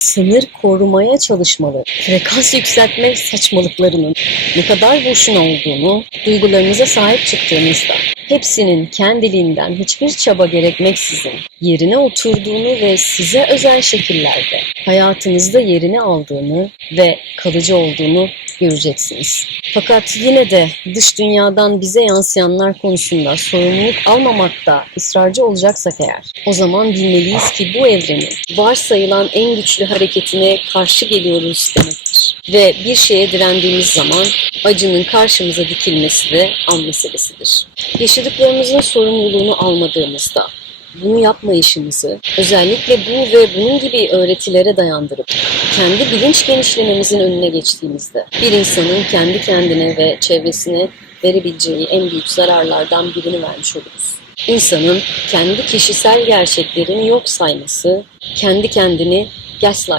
sınır korumaya çalışmaları, frekans yükseltme saçmalıklarının ne kadar boşuna olduğunu, duygularınıza sahip çıktığınızda hepsinin kendiliğinden hiçbir çaba gerekmeksizin yerine oturduğunu ve size özel şekillerde hayatınızda yerini aldığını ve kalıcı olduğunu göreceksiniz. Fakat yine de dış dünyadan bize yansıyanlar konusunda sorumluluk almamakta ısrarcı olacaksak eğer, o zaman bilmeliyiz ki bu evrenin varsayılan en güçlü hareketine karşı geliyoruz demektir. Ve bir şeye direndiğimiz zaman acının karşımıza dikilmesi de an meselesidir. Yaşadıklarımızın sorumluluğunu almadığımızda, bunu yapmayışımızı özellikle bu ve bunun gibi öğretilere dayandırıp kendi bilinç genişlememizin önüne geçtiğimizde bir insanın kendi kendine ve çevresine verebileceği en büyük zararlardan birini vermiş oluruz. İnsanın kendi kişisel gerçeklerini yok sayması, kendi kendini gaslight